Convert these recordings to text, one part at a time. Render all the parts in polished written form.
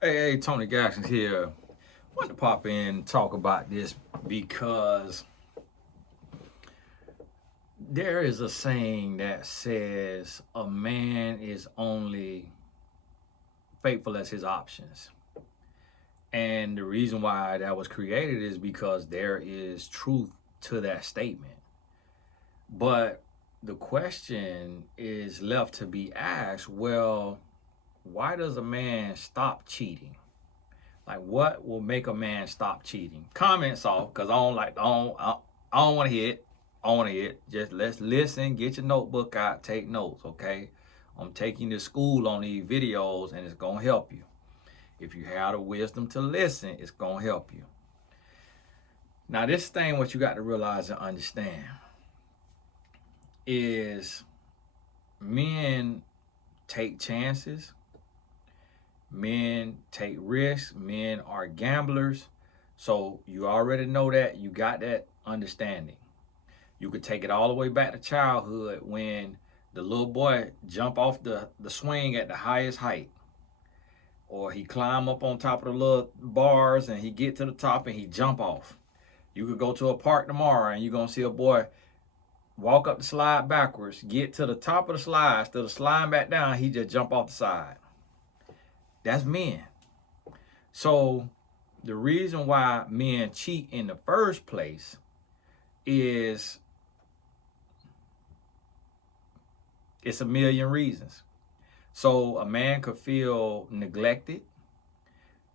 Hey, Tony Gaxon here. Wanted to pop in and talk about this because there is a saying that says a man is only faithful as his options. And the reason why that was created is because there is truth to that statement. But the question is left to be asked, well, why does a man stop cheating? Like, what will make a man stop cheating? Comments off, cause I don't want to hear it. I don't want to hear it. Just let's listen. Get your notebook out. Take notes, okay? I'm taking you to school on these videos, and it's gonna help you. If you have the wisdom to listen, it's gonna help you. Now, this thing, what you got to realize and understand is men take chances. Men take risks. Men are gamblers. So you already know that. You got that understanding. You could take it all the way back to childhood when the little boy jump off the swing at the highest height. Or he climb up on top of the little bars and he get to the top and he jump off. You could go to a park tomorrow and you're going to see a boy walk up the slide backwards, get to the top of the slide, instead of sliding back down, he just jump off the side. That's men. So the reason why men cheat in the first place is it's a million reasons. So a man could feel neglected.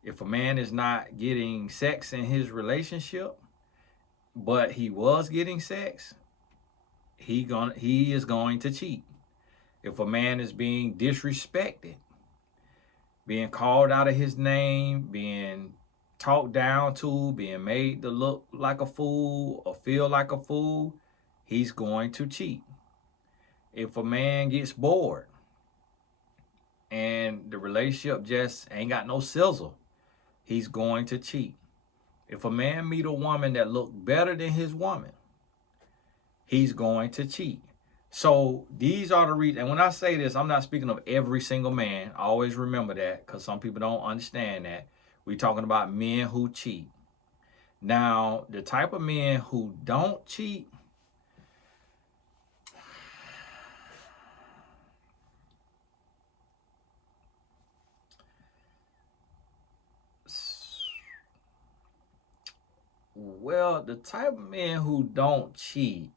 If a man is not getting sex in his relationship, but he was getting sex, he is going to cheat. If a man is being disrespected, being called out of his name, being talked down to, being made to look like a fool or feel like a fool, he's going to cheat. If a man gets bored and the relationship just ain't got no sizzle, he's going to cheat. If a man meet a woman that look better than his woman, he's going to cheat. So these are the reasons. And when I say this, I'm not speaking of every single man. Always remember that, because some people don't understand that. We're talking about men who cheat. Now, the type of men who don't cheat, well, the type of men who don't cheat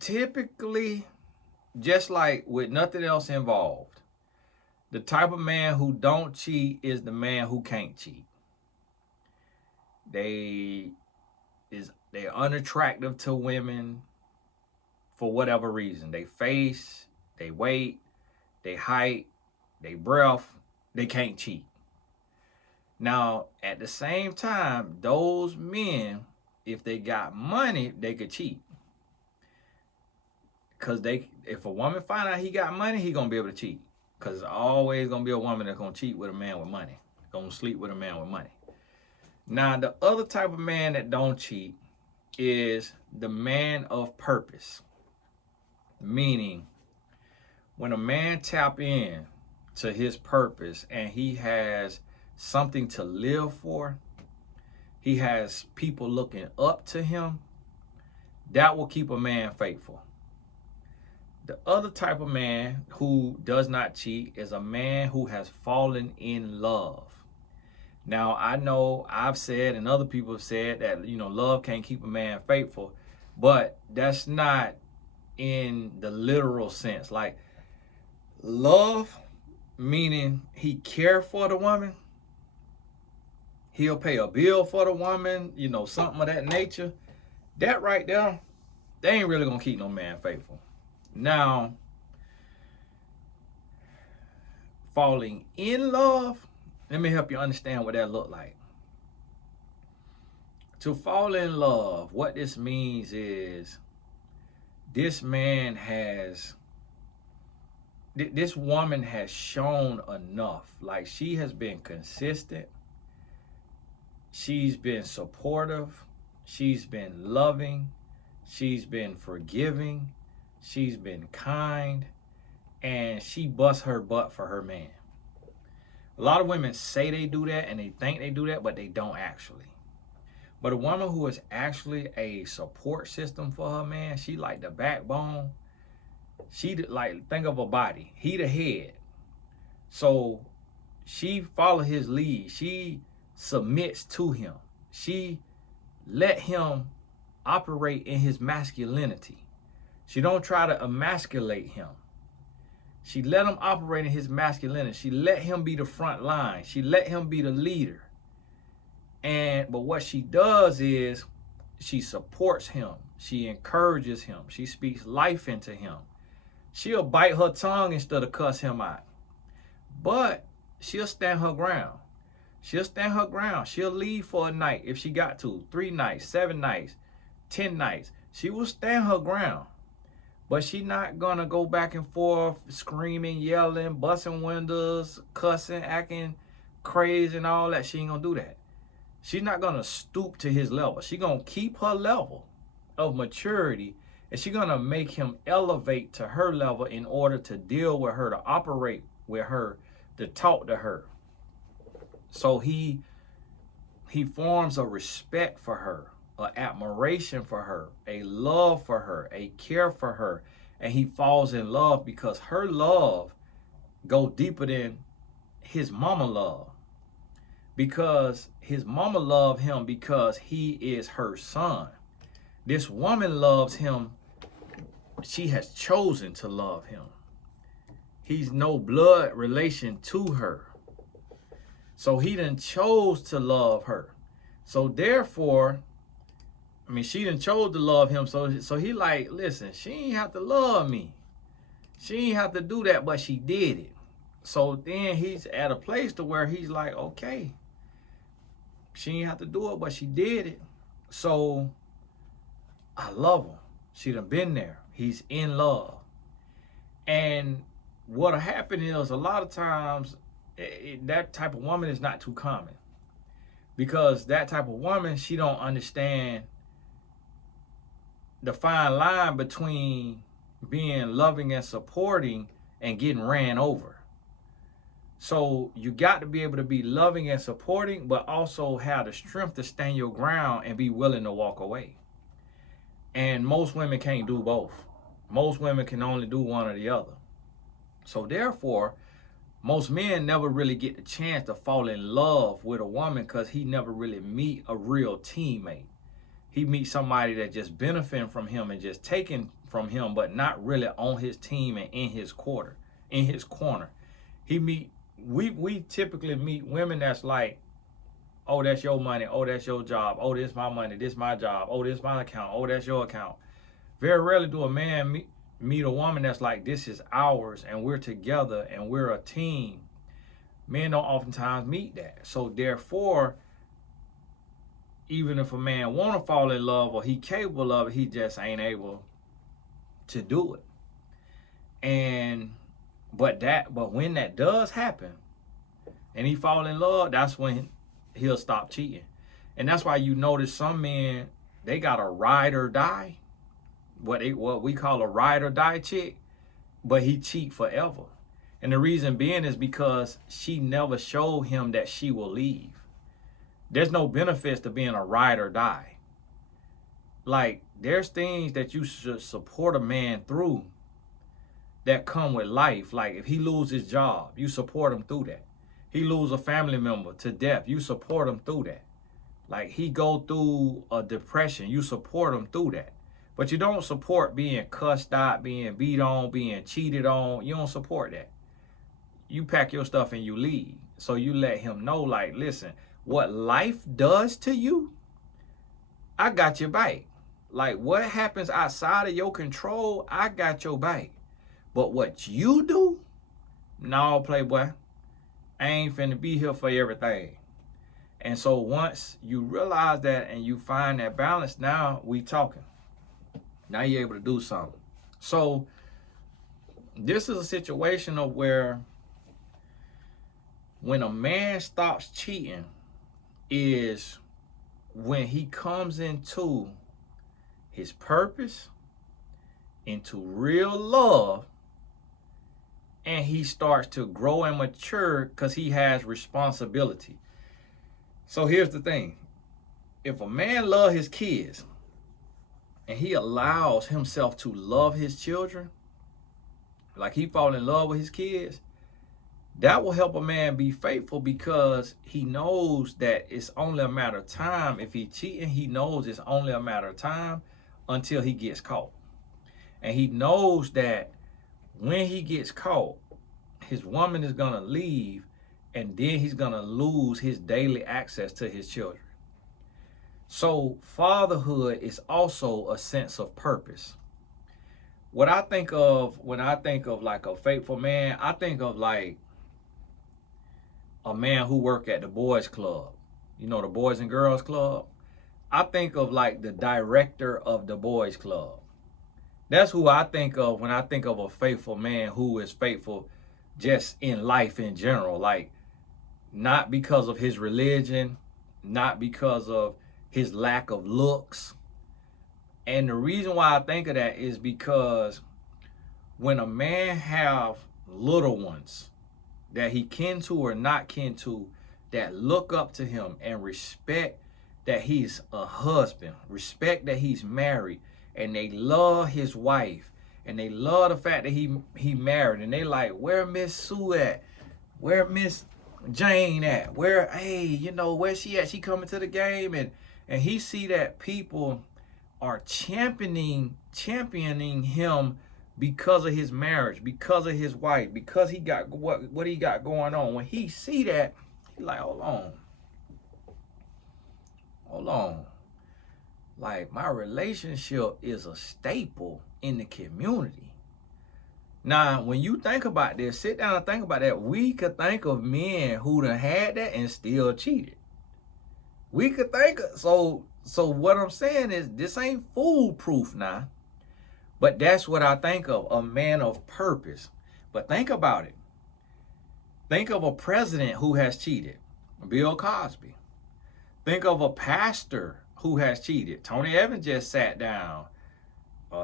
typically, just like with nothing else involved, the type of man who don't cheat is the man who can't cheat. They they're unattractive to women for whatever reason. They face, they weight, they height, they breath, they can't cheat. Now, at the same time, those men, if they got money, they could cheat. Cause if a woman find out he got money, he gonna be able to cheat. Cause it's always gonna be a woman that's gonna cheat with a man with money, gonna sleep with a man with money. Now, the other type of man that don't cheat is the man of purpose. Meaning, when a man tap in to his purpose and he has something to live for, he has people looking up to him, that will keep a man faithful. The other type of man who does not cheat is a man who has fallen in love. Now, I know I've said and other people have said that, love can't keep a man faithful, but that's not in the literal sense. Like, love, meaning he care for the woman, he'll pay a bill for the woman, something of that nature. That right there, they ain't really gonna keep no man faithful. Now, falling in love, let me help you understand what that look like. To fall in love, what this means is this woman has shown enough. Like, she has been consistent, she's been supportive, she's been loving, She's been forgiving. She's been kind. And she busts her butt for her man. A lot of women say they do that and they think they do that, but they don't actually. But a woman who is actually a support system for her man, she like the backbone. She like, think of a body. He the head. So she follow his lead. She submits to him. She let him operate in his masculinity. She don't try to emasculate him. She let him operate in his masculinity. She let him be the front line. She let him be the leader. But what she does is she supports him. She encourages him. She speaks life into him. She'll bite her tongue instead of cuss him out. But she'll stand her ground. She'll stand her ground. She'll leave for a night if she got to. 3 nights, 7 nights, 10 nights. She will stand her ground. But she's not going to go back and forth, screaming, yelling, busting windows, cussing, acting crazy and all that. She ain't going to do that. She's not going to stoop to his level. She's going to keep her level of maturity, and she's going to make him elevate to her level in order to deal with her, to operate with her, to talk to her. So he forms a respect for her, an admiration for her, a love for her, a care for her, and he falls in love because her love go deeper than his mama love. Because his mama loved him because he is her son. This woman loves him. She has chosen to love him. He's no blood relation to her. So he done chose to love her. So therefore, she done chose to love him. So he like, listen, she ain't have to love me. She ain't have to do that, but she did it. So then he's at a place to where he's like, okay, she ain't have to do it, but she did it. So I love her. She done been there. He's in love. And what'll happen is a lot of times that type of woman is not too common. Because that type of woman, she don't understand the fine line between being loving and supporting and getting ran over. So you got to be able to be loving and supporting, but also have the strength to stand your ground and be willing to walk away. And most women can't do both. Most women can only do one or the other. So therefore, most men never really get the chance to fall in love with a woman because he never really meet a real teammate. He meets somebody that just benefiting from him and just taking from him, but not really on his team and in his corner. We typically meet women that's like, oh, that's your money. Oh, that's your job. Oh, this my money. This my job. Oh, this my account. Oh, that's your account. Very rarely do a man meet a woman that's like, this is ours and we're together and we're a team. Men don't oftentimes meet that. So therefore, even if a man want to fall in love or he capable of it, he just ain't able to do it. But when that does happen and he fall in love, that's when he'll stop cheating. And that's why you notice some men, they got a ride or die, what we call a ride or die chick, but he cheat forever. And the reason being is because she never showed him that she will leave. There's no benefits to being a ride or die. Like, there's things that you should support a man through that come with life. Like, if he loses his job, you support him through that. He lose a family member to death, you support him through that. Like, he go through a depression, you support him through that. But you don't support being cussed out, being beat on, being cheated on. You don't support that. You pack your stuff and you leave. So you let him know, like, listen, what life does to you, I got your back. Like, what happens outside of your control, I got your back. But what you do, no, playboy, I ain't finna be here for everything. And so once you realize that and you find that balance, now we talking. Now you're able to do something. So this is a situation of where when a man stops cheating is when he comes into his purpose, into real love, and he starts to grow and mature because he has responsibility. So here's the thing. If a man loves his kids and he allows himself to love his children, like he fall in love with his kids, that will help a man be faithful because he knows that it's only a matter of time. If he's cheating, he knows it's only a matter of time until he gets caught. And he knows that when he gets caught, his woman is going to leave, and then he's going to lose his daily access to his children. So fatherhood is also a sense of purpose. What I think of when I think of like a faithful man, I think of like a man who work at the boys club, you know, the Boys and Girls Club. I think of like the director of the boys club. That's who I think of when I think of a faithful man who is faithful just in life in general. Like, not because of his religion, not because of his lack of looks. And the reason why I think of that is because when a man have little ones that he kin to or not kin to, that look up to him and respect that he's a husband, respect that he's married, and they love his wife, and they love the fact that he married, and they like, where Miss Sue at? Where Miss Jane at? Where, hey, you know, where she at? She coming to the game, and he see that people are championing him because of his marriage, because of his wife, because he got what he got going on. When he see that, he like, hold on. Like, my relationship is a staple in the community. Now, when you think about this, sit down and think about that. We could think of men who done had that and still cheated. We could think of, so what I'm saying is, this ain't foolproof now. But that's what I think of, a man of purpose. But think about it. Think of a president who has cheated, Bill Cosby. Think of a pastor who has cheated. Tony Evans just sat down.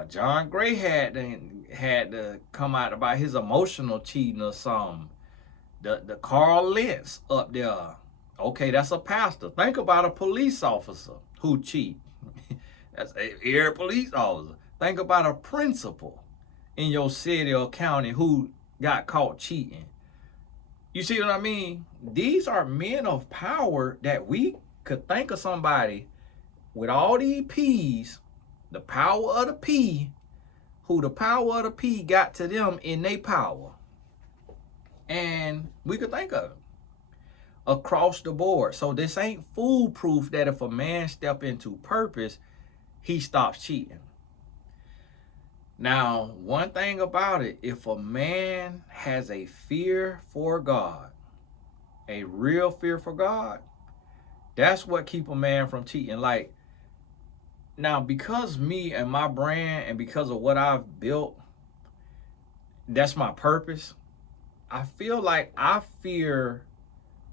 John Gray had to come out about his emotional cheating or something. The Carl Lentz up there. Okay, that's a pastor. Think about a police officer who cheat. That's every police officer. Think about a principal in your city or county who got caught cheating. You see what I mean? These are men of power that we could think of somebody with all these P's, the power of the P, who the power of the P got to them in their power. And we could think of it across the board. So this ain't foolproof that if a man step into purpose, he stops cheating. Now, one thing about it, if a man has a fear for God, a real fear for God, that's what keep a man from cheating. Like, now, because me and my brand and because of what I've built, that's my purpose. I feel like I fear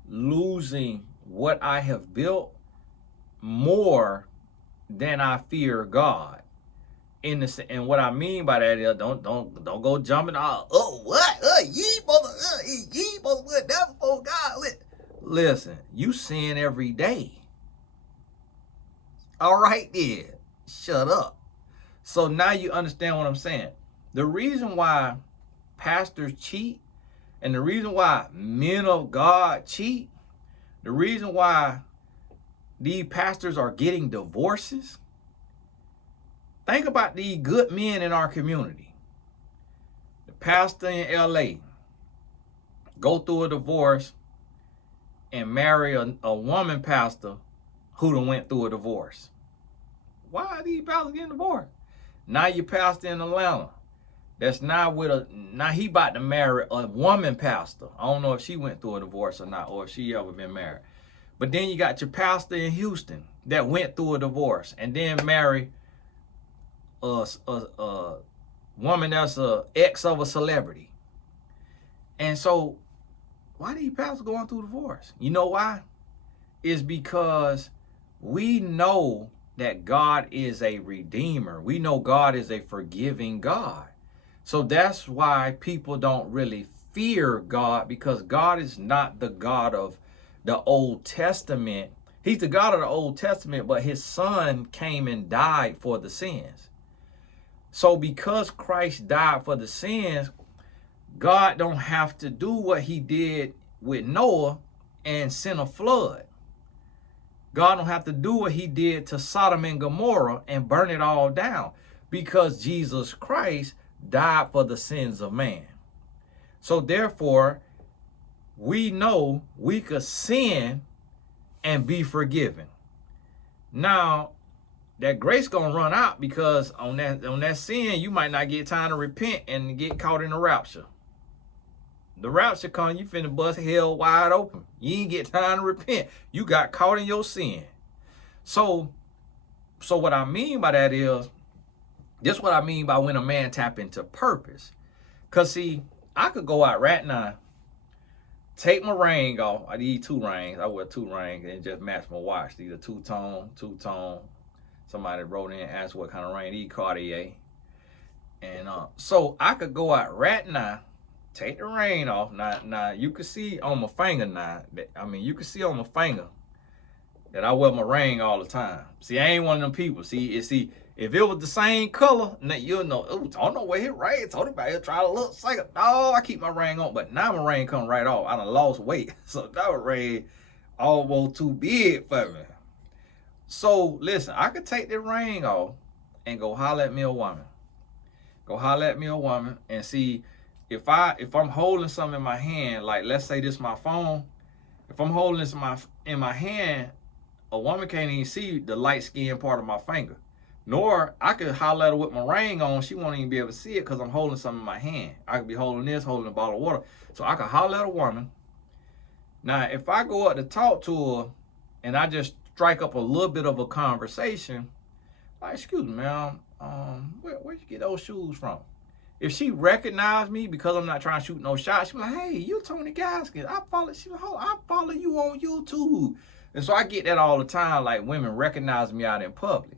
losing what I have built more than I fear God. And what I mean by that is, don't go jumping out. Oh, what? Ye supposed to that before God. Listen, you sin every day. All right, then. Shut up. So now you understand what I'm saying. The reason why pastors cheat, and the reason why men of God cheat, the reason why these pastors are getting divorces. Think about these good men in our community. The pastor in LA go through a divorce and marry a woman pastor who done went through a divorce. Why are these pastors getting divorced? Now your pastor in Atlanta, that's now he about to marry a woman pastor. I don't know if she went through a divorce or not, or if she ever been married. But then you got your pastor in Houston that went through a divorce and then marry a woman that's a ex of a celebrity. And so why these pastors going through divorce? You know why? It's because we know that God is a redeemer. We know God is a forgiving God. So that's why people don't really fear God, because God is not the God of the Old Testament. He's the God of the Old Testament, but his son came and died for the sins. So because Christ died for the sins, God don't have to do what he did with Noah and send a flood. God don't have to do what he did to Sodom and Gomorrah and burn it all down, because Jesus Christ died for the sins of man. So therefore, we know we could sin and be forgiven. Now, that grace gonna run out, because on that sin, you might not get time to repent and get caught in the rapture. The rapture come, you finna bust hell wide open. You ain't get time to repent. You got caught in your sin. So what I mean by that is, this is what I mean by when a man tap into purpose. Cause see, I could go out right now, take my ring off. I need 2 rings. I wear 2 rings and just match my watch. These are two-tone. Somebody wrote in and asked what kind of ring. These Cartier. And so I could go out right now, take the ring off. Now you can see on my finger now. You can see on my finger that I wear my ring all the time. See, I ain't one of them people. See, if it was the same color, now you'll know, oh, don't know where his ring. Told about it, try to look like, no, I keep my ring on. But now my ring come right off. I done lost weight. So that ring almost too big for me. So listen, I could take the ring off and go holler at me a woman. Go holler at me a woman and see if I'm holding something in my hand, like let's say this is my phone. If I'm holding this in my hand, a woman can't even see the light skin part of my finger. Nor I could holler at her with my ring on, she won't even be able to see it because I'm holding something in my hand. I could be holding this, holding a bottle of water. So I could holler at a woman. Now, if I go up to talk to her and I just strike up a little bit of a conversation, like, excuse me, ma'am, where'd you get those shoes from? If she recognized me because I'm not trying to shoot no shots, she'll be like, hey, you Tony Gaskins. I follow you on YouTube. And so I get that all the time, like women recognize me out in public.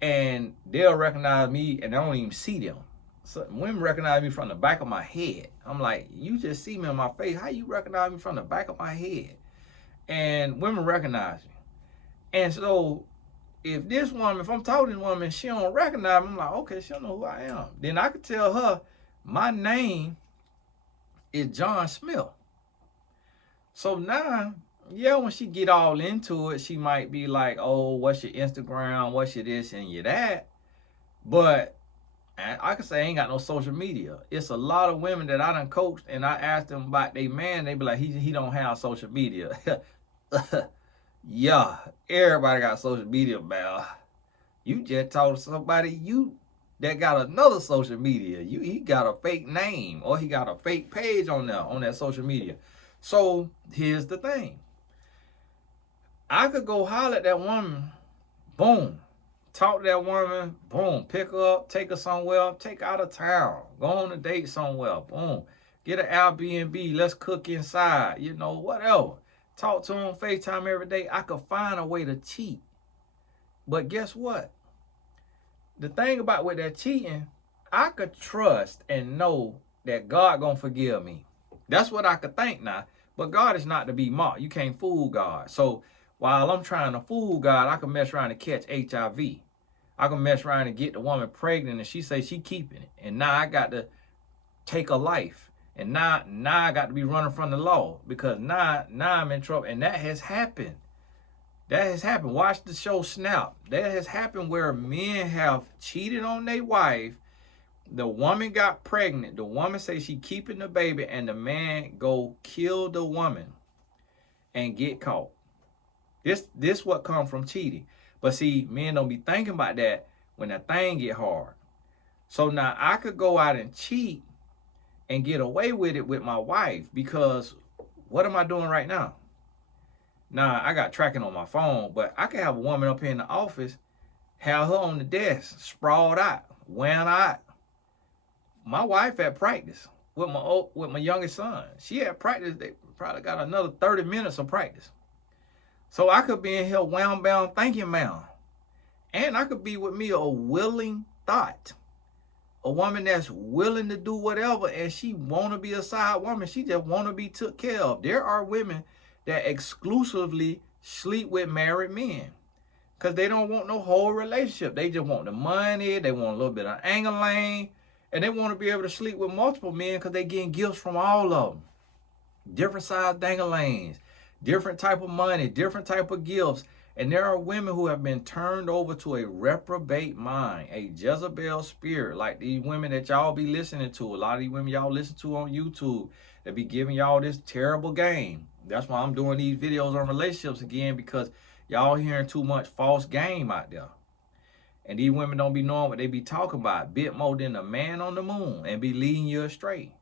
And they'll recognize me and I don't even see them. So women recognize me from the back of my head. I'm like, you just see me in my face. How you recognize me from the back of my head? And women recognize me. And so if I'm talking to this woman, she don't recognize me, I'm like, okay, she don't know who I am. Then I could tell her, my name is John Smith. So now, yeah, when she get all into it, she might be like, oh, what's your Instagram? What's your this and your that? But I could say I ain't got no social media. It's a lot of women that I done coached and I asked them about their man. They be like, he don't have social media. Yeah, everybody got social media, man. You just told somebody that got another social media. He got a fake name or he got a fake page on that social media. So here's the thing. I could go holler at that woman, boom. Talk to that woman, boom. Pick her up, take her somewhere, take her out of town. Go on a date somewhere, boom. Get an Airbnb, let's cook inside, whatever. Talk to him, FaceTime every day. I could find a way to cheat. But guess what? The thing about with that cheating, I could trust and know that God gonna forgive me. That's what I could think now. But God is not to be mocked. You can't fool God. So while I'm trying to fool God, I can mess around and catch HIV. I can mess around and get the woman pregnant and she say she keeping it. And now I got to take a life. And now I got to be running from the law because now I'm in trouble. And that has happened. That has happened. Watch the show Snap. That has happened where men have cheated on their wife. The woman got pregnant. The woman say she keeping the baby and the man go kill the woman and get caught. This what come from cheating. But see, men don't be thinking about that when that thing get hard. So now I could go out and cheat and get away with it with my wife because what am I doing right now? Now, I got tracking on my phone, but I could have a woman up here in the office, have her on the desk, sprawled out, wearing out. My wife had practice with my youngest son. She had practice. They probably got another 30 minutes of practice. So I could be in here wham-bam thinking, ma'am. And I could be with me a willing thought. A woman that's willing to do whatever, and she want to be a side woman. She just want to be took care of. There are women that exclusively sleep with married men because they don't want no whole relationship. They just want the money. They want a little bit of angling. And they want to be able to sleep with multiple men because they getting gifts from all of them. Different size danglings, different type of money, different type of gifts. And there are women who have been turned over to a reprobate mind, a Jezebel spirit, like these women that y'all be listening to. A lot of these women y'all listen to on YouTube that be giving y'all this terrible game. That's why I'm doing these videos on relationships again, because y'all hearing too much false game out there. And these women don't be knowing what they be talking about, bit more than a man on the moon, and be leading you astray.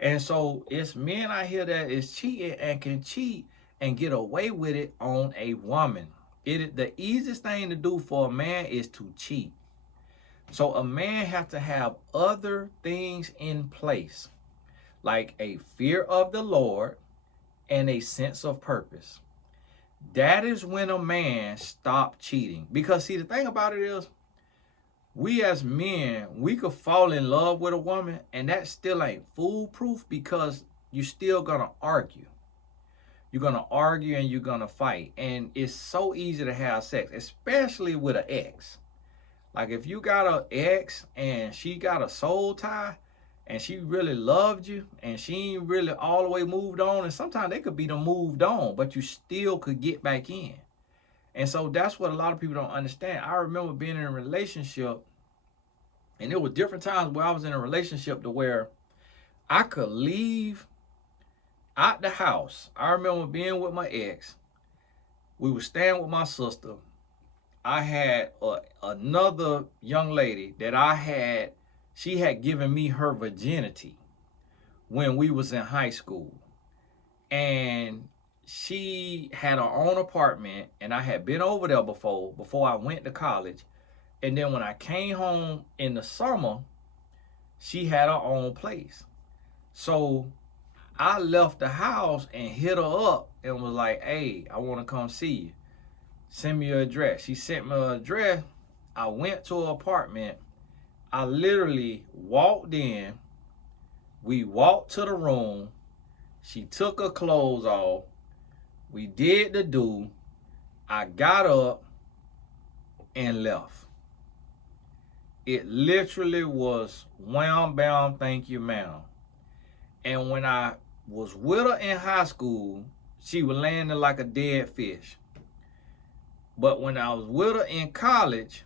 And so it's men out here that is cheating and can cheat and get away with it on a woman. The easiest thing to do for a man is to cheat. So a man has to have other things in place, like a fear of the Lord and a sense of purpose. That is when a man stops cheating. Because see, the thing about it is, we as men, we could fall in love with a woman, and that still ain't foolproof, because you're still gonna argue. You're gonna argue and you're gonna fight. And it's so easy to have sex, especially with an ex. Like if you got an ex and she got a soul tie and she really loved you and she ain't really all the way moved on, and sometimes they could be done moved on, but you still could get back in. And so that's what a lot of people don't understand. I remember being in a relationship, and there were different times where I was in a relationship to where I could leave out the house. I remember being with my ex. We were staying with my sister. I had another young lady that she had given me her virginity when we was in high school. And she had her own apartment, and I had been over there before I went to college. And then when I came home in the summer, she had her own place. So I left the house and hit her up and was like, hey, I want to come see you. Send me your address. She sent me her address. I went to her apartment. I literally walked in. We walked to the room. She took her clothes off. We did the do. I got up and left. It literally was wham, bam, thank you, ma'am. And when I was with her in high school, she was landing like a dead fish. But when I was with her in college,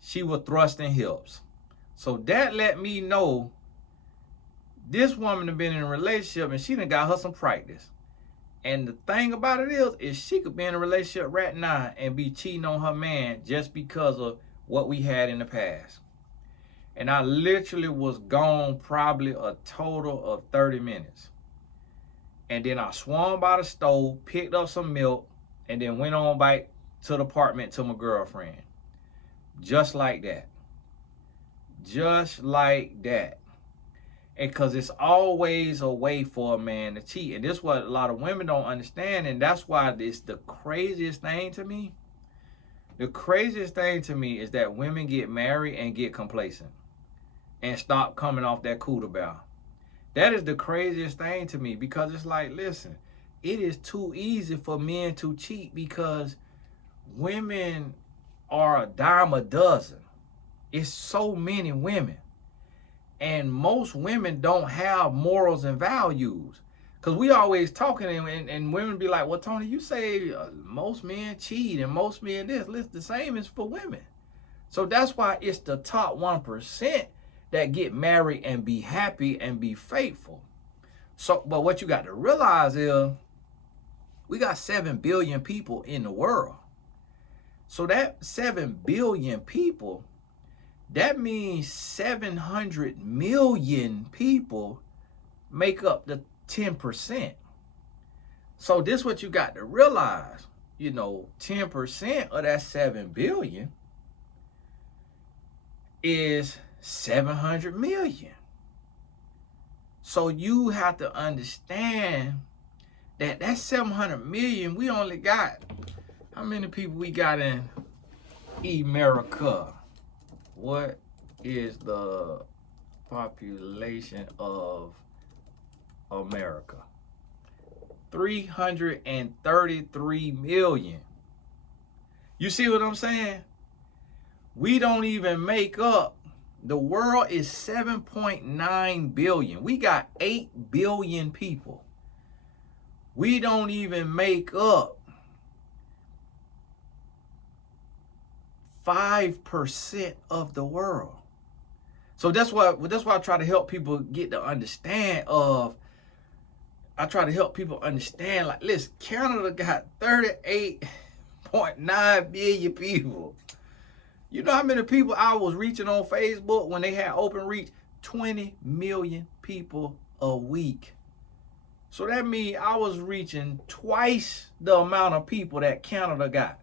she was thrusting hips. So that let me know this woman had been in a relationship and she done got her some practice. And the thing about it is she could be in a relationship right now and be cheating on her man just because of what we had in the past. And I literally was gone probably a total of 30 minutes. And then I swung by the stove, picked up some milk, and then went on back to the apartment to my girlfriend. Just like that. Just like that. And because it's always a way for a man to cheat. And this is what a lot of women don't understand. And that's why it's the craziest thing to me. The craziest thing to me is that women get married and get complacent and stop coming off that cooter bell. That is the craziest thing to me, because it's like, listen, it is too easy for men to cheat because women are a dime a dozen. It's so many women. And most women don't have morals and values. Because we always talking and women be like, well, Tony, you say most men cheat and most men this. Listen, the same is for women. So that's why it's the top 1% that get married and be happy and be faithful. So, but what you got to realize is we got 7 billion people in the world. So that 7 billion people, that means 700 million people make up the 10%. So this is what you got to realize. 10% of that 7 billion is 700 million. So you have to understand that 700 million, we only got, how many people we got in America. What is the population of America? 333 million. You see what I'm saying? We don't even make up. The world is 7.9 billion. We got 8 billion people. We don't even make up 5% of the world. So that's why I try to help people get to understand of. I try to help people understand, like, listen, Canada got 38.9 billion people. You know how many people I was reaching on Facebook when they had open reach? 20 million people a week. So that means I was reaching twice the amount of people that Canada got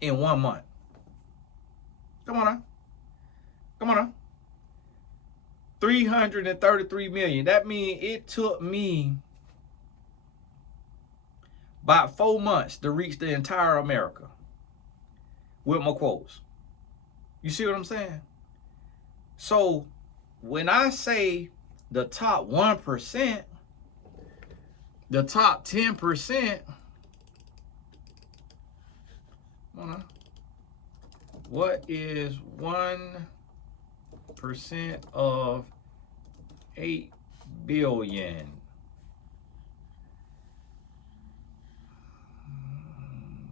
in 1 month. Come on now. Come on now. 333 million. That means it took me about 4 months to reach the entire America with my quotes. You see what I'm saying? So when I say the top 1%, the top 10%, what is 1% of 8 billion?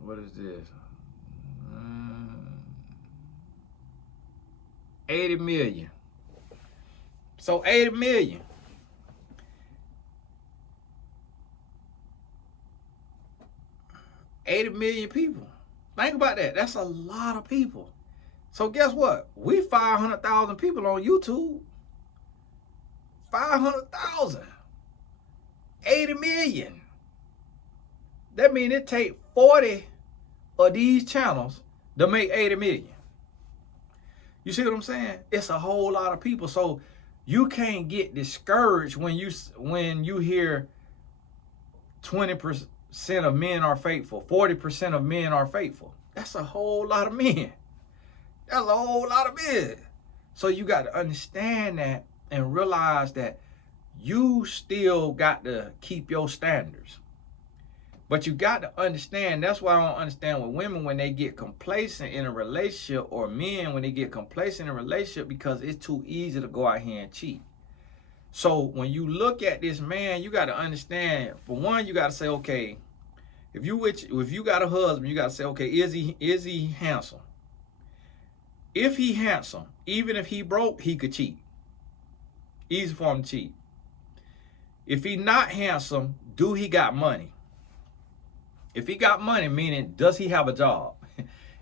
What is this? 80 million. So 80 million. $80 million people. Think about that. That's a lot of people. So guess what? We 500,000 people on YouTube. 500,000. 80 million. That means it take 40 of these channels to make 80 million. You see what I'm saying? It's a whole lot of people. So you can't get discouraged when you hear 20% of men are faithful, 40% of men are faithful. That's a whole lot of men. That's a whole lot of men. So you got to understand that and realize that you still got to keep your standards. But you got to understand, that's why I don't understand with women when they get complacent in a relationship, or men when they get complacent in a relationship, because it's too easy to go out here and cheat. So when you look at this man, you got to understand, for one, you got to say, okay, if you got a husband, you got to say, okay, is he handsome? If he handsome, even if he broke, he could cheat. Easy for him to cheat. If he not handsome, do he got money? If he got money, meaning does he have a job?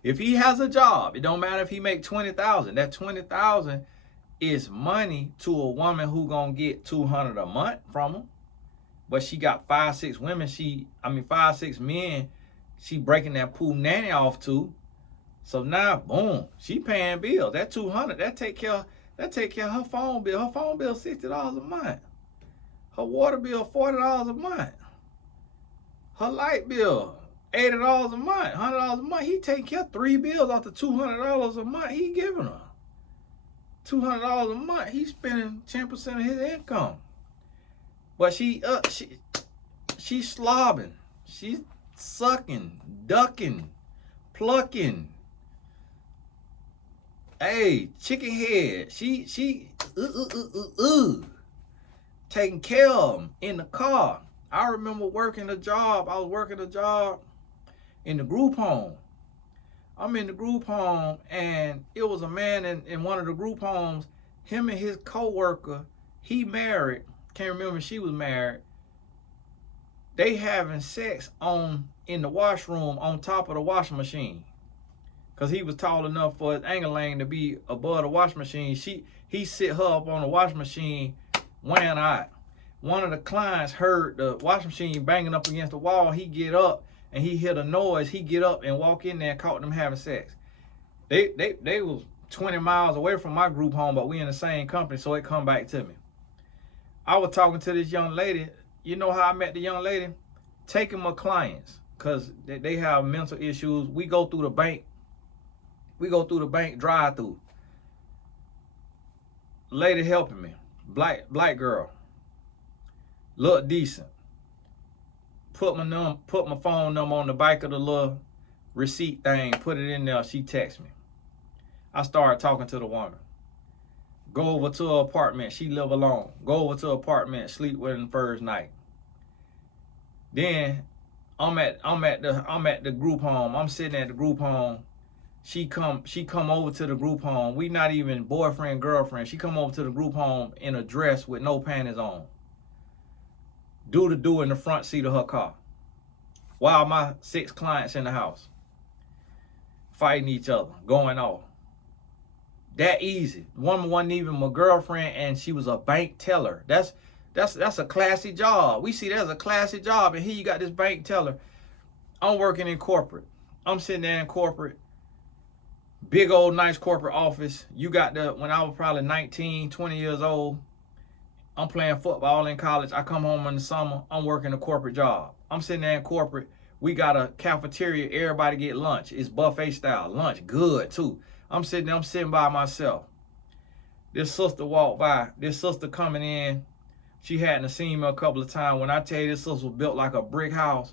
If he has a job, it don't matter if he make 20,000. That 20,000 is money to a woman who gonna get 200 a month from him. But she got 5-6 women. 5-6 men. She breaking that pool nanny off to. So now, boom, she paying bills. That 200, that take care of her phone bill. Her phone bill $60 a month. Her water bill $40 a month. Her light bill, $80 a month, $100 a month. He taking care of 3 bills off the $200 a month he giving her. $200 a month. He's spending 10% of his income. But she's slobbing. She's sucking, ducking, plucking. Hey, chicken head. She taking care of him in the car. I remember working a job. I was working a job in the group home. I'm in the group home, and it was a man in one of the group homes. Him and his co-worker, he married. Can't remember if she was married. They having sex in the washroom on top of the washing machine. Because he was tall enough for his ankle lane to be above the washing machine. He sit her up on the washing machine, wearing out. One of the clients heard the washing machine banging up against the wall. He get up and he hear the noise. He get up and walk in there and caught them having sex. They was 20 miles away from my group home, but we in the same company, so it come back to me. I was talking to this young lady. You know how I met the young lady? Taking my clients, because they have mental issues. We go through the bank We go through the bank drive-through. Lady helping me, black girl, look decent. Put my phone number on the back of the little receipt thing, put it in there. She texts me. I started talking to the woman. Go over to her apartment. She live alone. Go over to her apartment, sleep with her the first night. Then I'm at the group home. I'm sitting at the group home. She come over to the group home. We not even boyfriend, girlfriend. She come over to the group home in a dress with no panties on. Do in the front seat of her car. While my 6 clients in the house. Fighting each other, going off. That easy. Woman wasn't even my girlfriend, and she was a bank teller. That's a classy job. We see that as a classy job, and here you got this bank teller. I'm working in corporate. I'm sitting there in corporate. Big old nice corporate office. You got when I was probably 19, 20 years old, I'm playing football in college. I come home in the summer. I'm working a corporate job. I'm sitting there in corporate. We got a cafeteria. Everybody get lunch. It's buffet style. Lunch good too. I'm sitting by myself. This sister walked by. This sister coming in. She hadn't seen me a couple of times. When I tell you this sister was built like a brick house,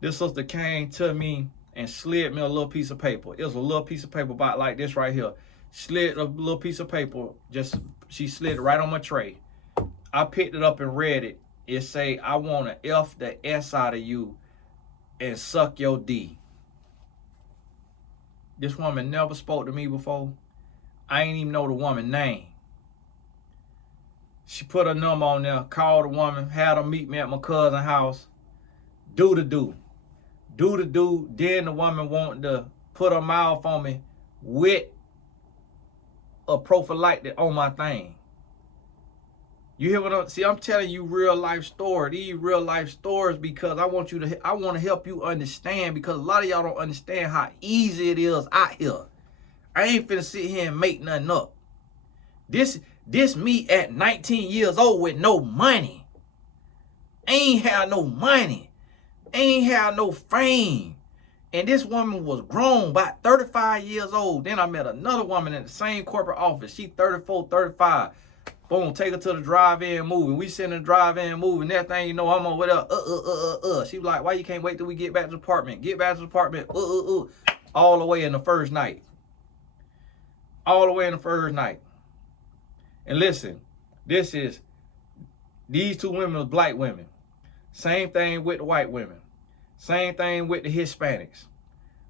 this sister came to me and slid me a little piece of paper. It was a little piece of paper about like this right here. Slid a little piece of paper. She slid it right on my tray. I picked it up and read it. It say, I want to F the S out of you and suck your D. This woman never spoke to me before. I ain't even know the woman's name. She put her number on there, called the woman, had her meet me at my cousin's house. Do. Then the woman wanted to put her mouth on me with a prophylactic on my thing. You hear what I'm telling you real life story. These real life stories because I want to help you understand, because a lot of y'all don't understand how easy it is out here. I ain't finna sit here and make nothing up. This me at 19 years old with no money. Ain't have no money. Ain't have no fame. And this woman was grown, about 35 years old. Then I met another woman in the same corporate office. She 34, 35. Boom, take her to the drive-in movie. We sitting in the drive-in movie. Next thing you know, I'm over there. She was like, why you can't wait till we get back to the apartment? Get back to the apartment. All the way in the first night. All the way in the first night. And listen, these two women are black women. Same thing with the white women. Same thing with the Hispanics.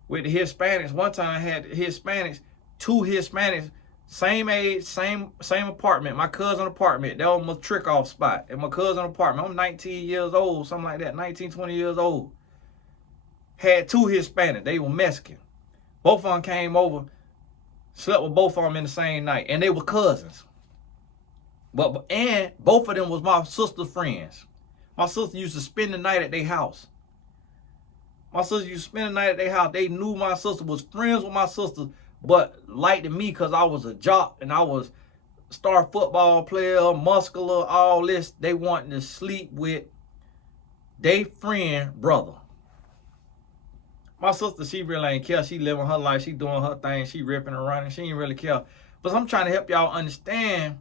With the Hispanics, one time I had Hispanics, 2 Hispanics, same age, same apartment. My cousin apartment. That was my trick off spot. In my cousin apartment. I'm 19 years old, something like that. 19, 20 years old. Had 2 Hispanics. They were Mexican. Both of them came over, slept with both of them in the same night. And they were cousins. And both of them was my sister's friends. My sister used to spend the night at their house. My sister used to spend the night at their house. They knew my sister, was friends with my sister, but liked me because I was a jock and I was star football player, muscular, all this. They wanted to sleep with their friend brother. My sister, she really ain't care. She living her life. She doing her thing. She ripping and running. She ain't really care. But I'm trying to help y'all understand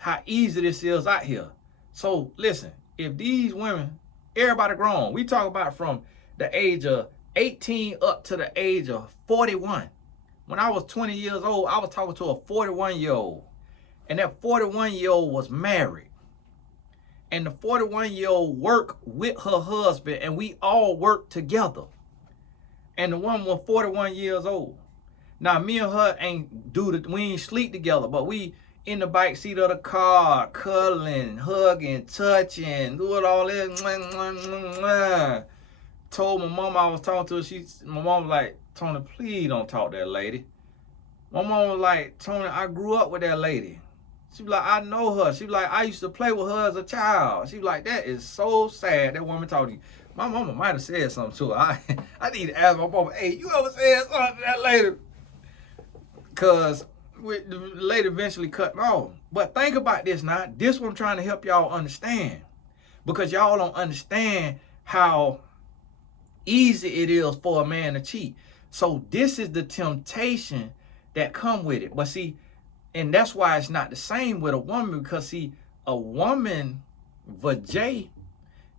how easy this is out here. So listen, if these women, everybody grown, we talk about from the age of 18 up to the age of 41. When I was 20 years old, I was talking to a 41-year-old. And that 41-year-old was married. And the 41-year-old worked with her husband, and we all worked together. And the woman was 41 years old. Now, me and her we ain't sleep together, but we in the back seat of the car, cuddling, hugging, touching, doing all this. Told my mom I was talking to her. My mom was like, Tony, please don't talk to that lady. My mom was like, Tony, I grew up with that lady. She was like, I know her. She was like, I used to play with her as a child. She was like, that is so sad, that woman talking to you. My mama might have said something to her. I need to ask my mama, hey, you ever said something to that lady? Because the lady eventually cut me off. But think about this now. This is what I'm trying to help y'all understand. Because y'all don't understand how easy it is for a man to cheat. So this is the temptation that come with it. But see, and that's why it's not the same with a woman, because see, a woman vajay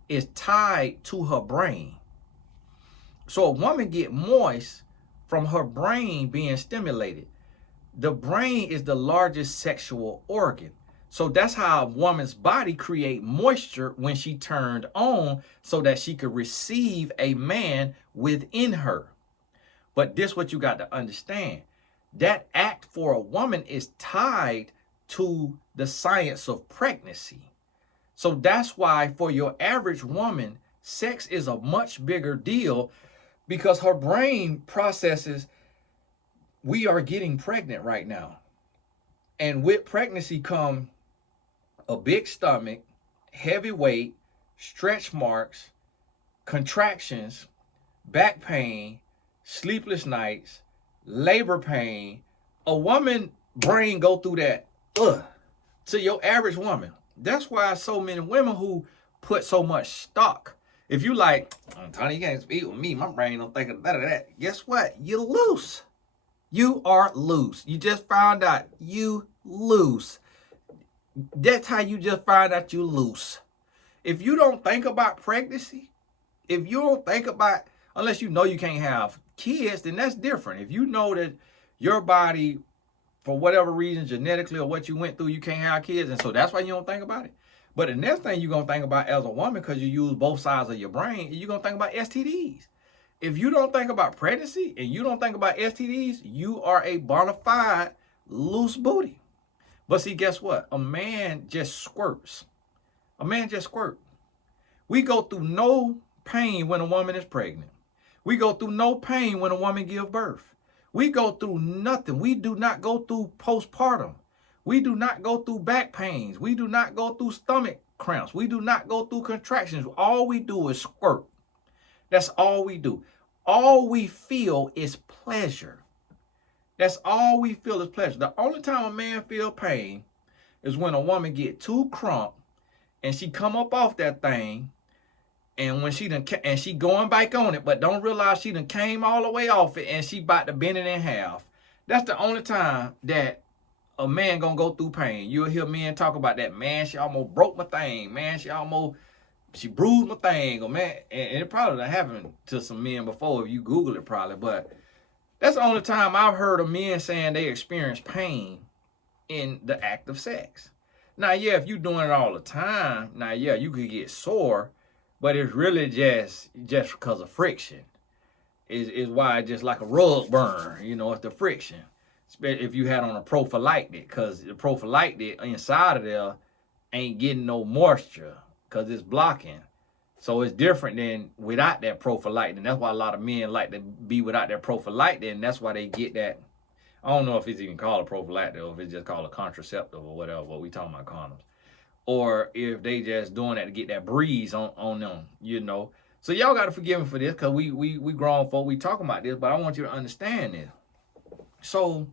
is tied to her brain. So a woman get moist from her brain being stimulated. The brain is the largest sexual organ. So that's how a woman's body create moisture when she turned on, so that she could receive a man within her. But this what you got to understand. That act for a woman is tied to the science of pregnancy. So that's why for your average woman, sex is a much bigger deal, because her brain processes, we are getting pregnant right now. And with pregnancy come a big stomach, heavy weight, stretch marks, contractions, back pain, sleepless nights, labor pain. A woman brain go through that to your average woman. That's why so many women who put so much stock. If you like, Tony, you can't speak with me, my brain don't think of that. Guess what? You're loose. You are loose. You just found out you loose. That's how you just find out you loose. If you don't think about pregnancy, if you don't think about, unless you know you can't have kids, then that's different. If you know that your body, for whatever reason, genetically or what you went through, you can't have kids, and so that's why you don't think about it. But the next thing you're going to think about as a woman, because you use both sides of your brain, you're going to think about STDs. If you don't think about pregnancy and you don't think about STDs, you are a bona fide loose booty. But see, guess what? A man just squirts. A man just squirts. We go through no pain when a woman is pregnant. We go through no pain when a woman gives birth. We go through nothing. We do not go through postpartum. We do not go through back pains. We do not go through stomach cramps. We do not go through contractions. All we do is squirt. That's all we do. All we feel is pleasure. That's all we feel is pleasure. The only time a man feel pain is when a woman get too crump and she come up off that thing, and when she done, and she going back on it, but don't realize she done came all the way off it and she about to bend it in half. That's the only time that a man gonna go through pain. You'll hear men talk about that. Man, she almost broke my thing. Man, she bruised my thing. Or man, and it probably done happened to some men before if you Google it probably. But that's the only time I've heard of men saying they experience pain in the act of sex. Now, yeah, if you're doing it all the time, now, yeah, you could get sore, but it's really just because of friction. Is why it's just like a rug burn, you know, it's the friction. If you had on a prophylactic, because the prophylactic inside of there ain't getting no moisture because it's blocking. So it's different than without that prophylactic. And that's why a lot of men like to be without that prophylactic, and that's why they get that. I don't know if it's even called a prophylactic or if it's just called a contraceptive or whatever, but we talking about condoms. Or if they just doing that to get that breeze on them, you know. So y'all got to forgive me for this, because we grown folk, we talking about this, but I want you to understand this. So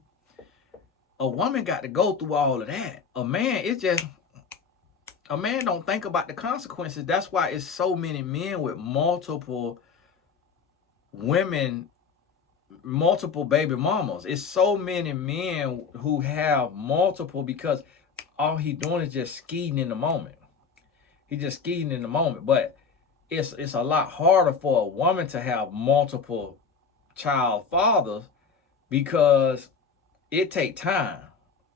a woman got to go through all of that. A man don't think about the consequences. That's why it's so many men with multiple women, multiple baby mamas. It's so many men who have multiple, because all he doing is just skeeting in the moment. He just skeeting in the moment. But it's a lot harder for a woman to have multiple child fathers, because it take time.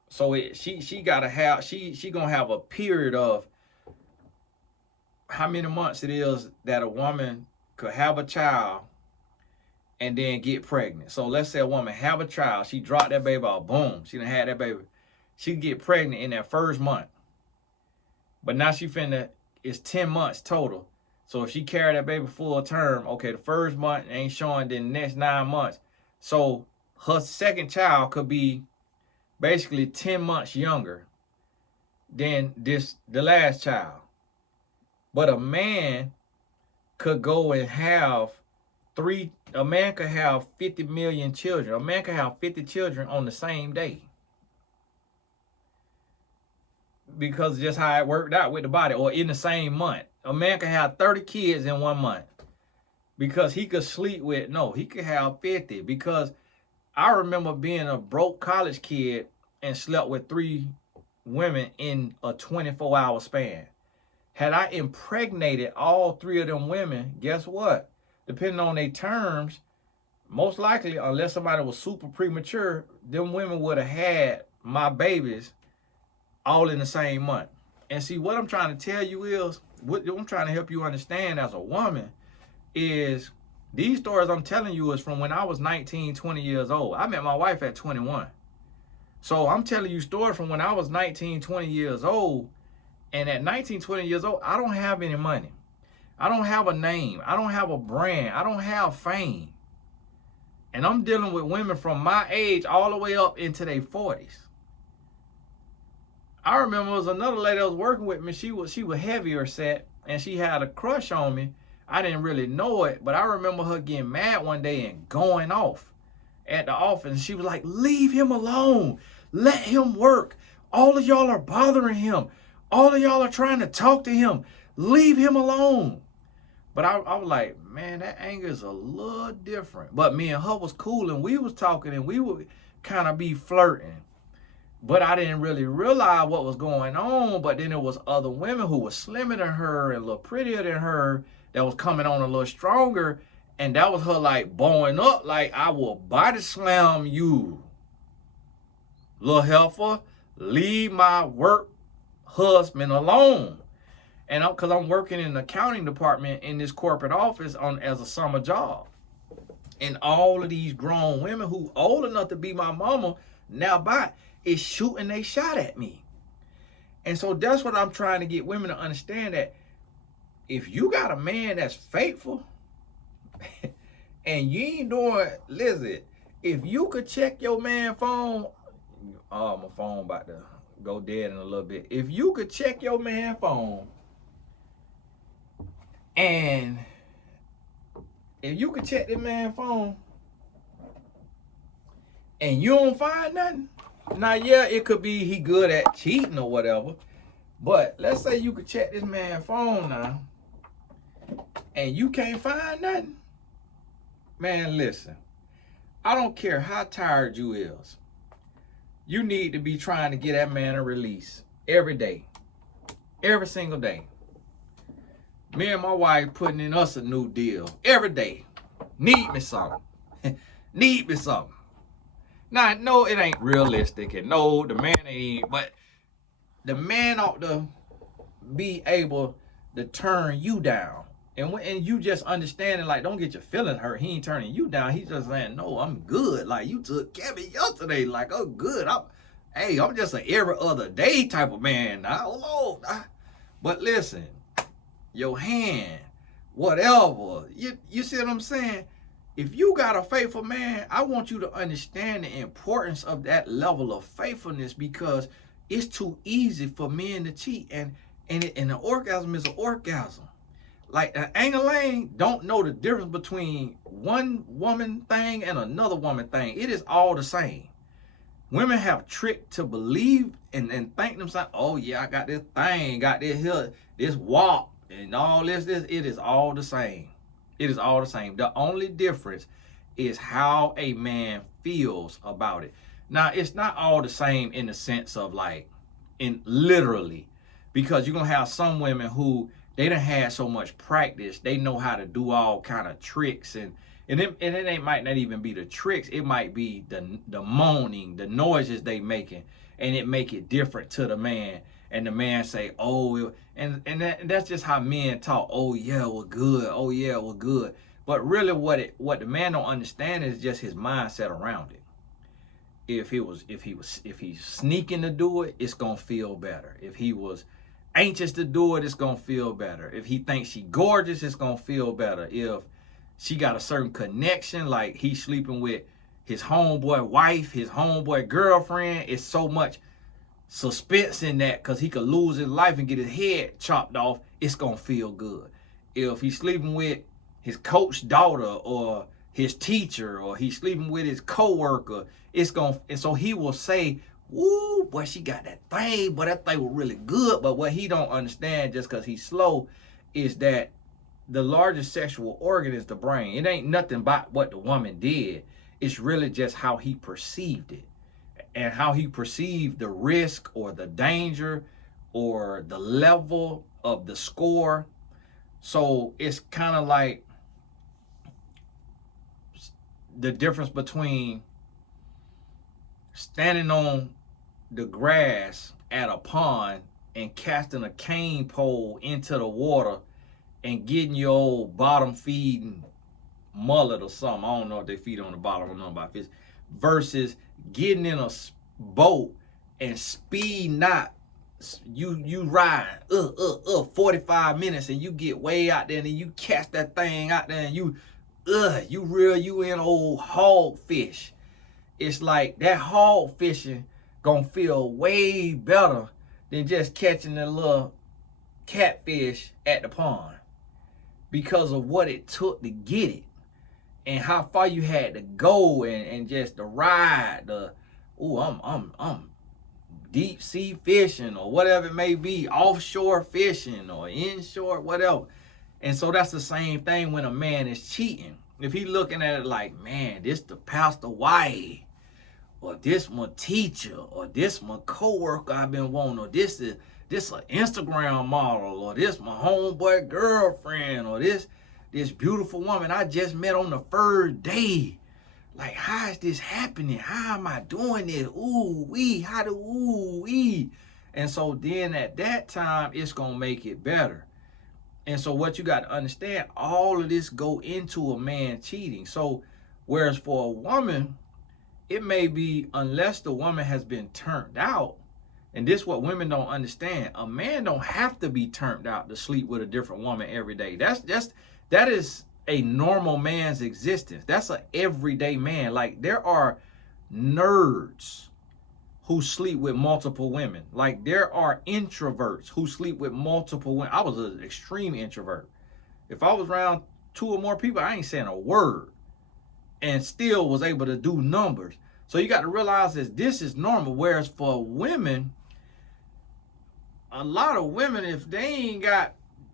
So she gotta have, she gonna have a period of how many months it is that a woman could have a child and then get pregnant. So let's say a woman have a child, she dropped that baby off, boom, she done had that baby. She get pregnant in that first month. But now it's 10 months total. So if she carry that baby full term, okay, the first month ain't showing, then the next 9 months. So her second child could be basically 10 months younger than the last child. But a man could go and have a man could have 50 million children. A man could have 50 children on the same day. Because just how it worked out with the body, or in the same month. A man could have 30 kids in 1 month. Because he could sleep with, no, he could have 50. Because I remember being a broke college kid and slept with 3 women in a 24-hour span. Had I impregnated all 3 of them women, guess what? Depending on their terms, most likely, unless somebody was super premature, them women would have had my babies all in the same month. And see, what I'm trying to tell you is, what I'm trying to help you understand as a woman is these stories I'm telling you is from when I was 19, 20 years old. I met my wife at 21. So I'm telling you stories from when I was 19, 20 years old. And at 19, 20 years old, I don't have any money. I don't have a name. I don't have a brand. I don't have fame. And I'm dealing with women from my age all the way up into their 40s. I remember there was another lady that was working with me. She was heavier set, and she had a crush on me. I didn't really know it, but I remember her getting mad one day and going off at the office. She was like, leave him alone. Let him work. All of y'all are bothering him. All of y'all are trying to talk to him. Leave him alone. But I was like, man, that anger is a little different. But me and her was cool, and we was talking, and we would kind of be flirting. But I didn't really realize what was going on. But then there was other women who were slimmer than her and a little prettier than her that was coming on a little stronger. And that was her like bowing up like, I will body slam you. Little heifer, leave my work husband alone. And because I'm working in the accounting department in this corporate office as a summer job. And all of these grown women who old enough to be my mama now by is shooting they shot at me. And so that's what I'm trying to get women to understand, that if you got a man that's faithful and you ain't doing, listen, if you could check your man phone, oh, my phone about to go dead in a little bit. If you could check your man phone, and if you could check this man's phone and you don't find nothing, now yeah, it could be he good at cheating or whatever, but let's say you could check this man's phone now and you can't find nothing. Man, listen, I don't care how tired you is. You need to be trying to get that man a release every day, every single day. Me and my wife putting in us a new deal every day. Need me something. Need me something. Now, no, it ain't realistic, and no, the man ain't, but the man ought to be able to turn you down. And you just understanding, like, don't get your feelings hurt. He ain't turning you down. He's just saying, no, I'm good. Like, you took care of me yesterday. Like, oh, good. I'm just an every other day type of man. Hold on. But listen, your hand, whatever. You see what I'm saying? If you got a faithful man, I want you to understand the importance of that level of faithfulness, because it's too easy for men to cheat, and the orgasm is an orgasm. Like, an angling don't know the difference between one woman thing and another woman thing. It is all the same. Women have tricked to believe and think themselves, oh yeah, I got this thing, got this here, this walk, and all this, it is all the same. It is all the same. The only difference is how a man feels about it. Now, it's not all the same in the sense of like, in literally, because you're going to have some women who, they done had so much practice, they know how to do all kind of tricks, and it might not even be the tricks, it might be the moaning, the noises they making, and it make it different to the man. And the man say, oh, and that's just how men talk. Oh yeah, we're good. Oh yeah, we're good. But really, what the man don't understand is just his mindset around it. If he's sneaking to do it, it's gonna feel better. If he was anxious to do it, it's gonna feel better. If he thinks she gorgeous, it's gonna feel better. If she got a certain connection, like he's sleeping with his homeboy wife, his homeboy girlfriend, it's so much suspense in that, because he could lose his life and get his head chopped off, it's gonna feel good. If he's sleeping with his coach's daughter or his teacher, or he's sleeping with his co-worker, and so he will say, ooh, boy, she got that thing, but that thing was really good. But what he don't understand, just because he's slow, is that the largest sexual organ is the brain. It ain't nothing about what the woman did. It's really just how he perceived it and how he perceived the risk or the danger or the level of the score. So it's kind of like the difference between standing on the grass at a pond and casting a cane pole into the water and getting your old bottom feeding mullet or something. I don't know if they feed on the bottom. I don't know about fish. Versus getting in a boat and speed not. You ride 45 minutes and you get way out there and you catch that thing out there and you in old hog fish. It's like that hog fishing gonna feel way better than just catching a little catfish at the pond, because of what it took to get it and how far you had to go and just the ride, I'm deep sea fishing or whatever it may be, offshore fishing or inshore, whatever. And so that's the same thing when a man is cheating. If he looking at it like, man, this the pastor wife, or this my teacher, or this my coworker I've been wanting, or this an Instagram model, or this my homeboy girlfriend, or this beautiful woman I just met on the first day. Like, how is this happening? How am I doing this? Ooh wee, ooh wee. And so then at that time, it's gonna make it better. And so what you got to understand, all of this go into a man cheating. So whereas for a woman, it may be, unless the woman has been turned out, and this is what women don't understand, a man don't have to be turned out to sleep with a different woman every day. That is a normal man's existence. That's an everyday man. Like, there are nerds who sleep with multiple women. Like, there are introverts who sleep with multiple women. I was an extreme introvert. If I was around 2 or more people, I ain't saying a word, and still was able to do numbers. So you got to realize that this is normal. Whereas for women, a lot of women, if they ain't got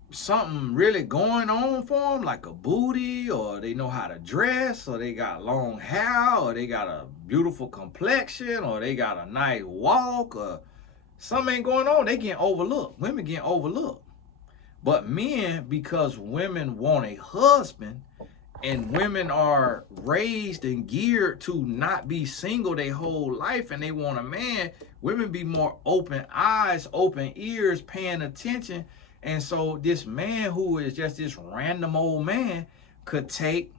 something really going on for them, like a booty, or they know how to dress, or they got long hair, or they got a beautiful complexion, or they got a nice walk, or something ain't going on, they getting overlooked. Women getting overlooked. But men, because women want a husband, and women are raised and geared to not be single their whole life, and they want a man, women be more open eyes, open ears, paying attention. And so this man who is just this random old man could take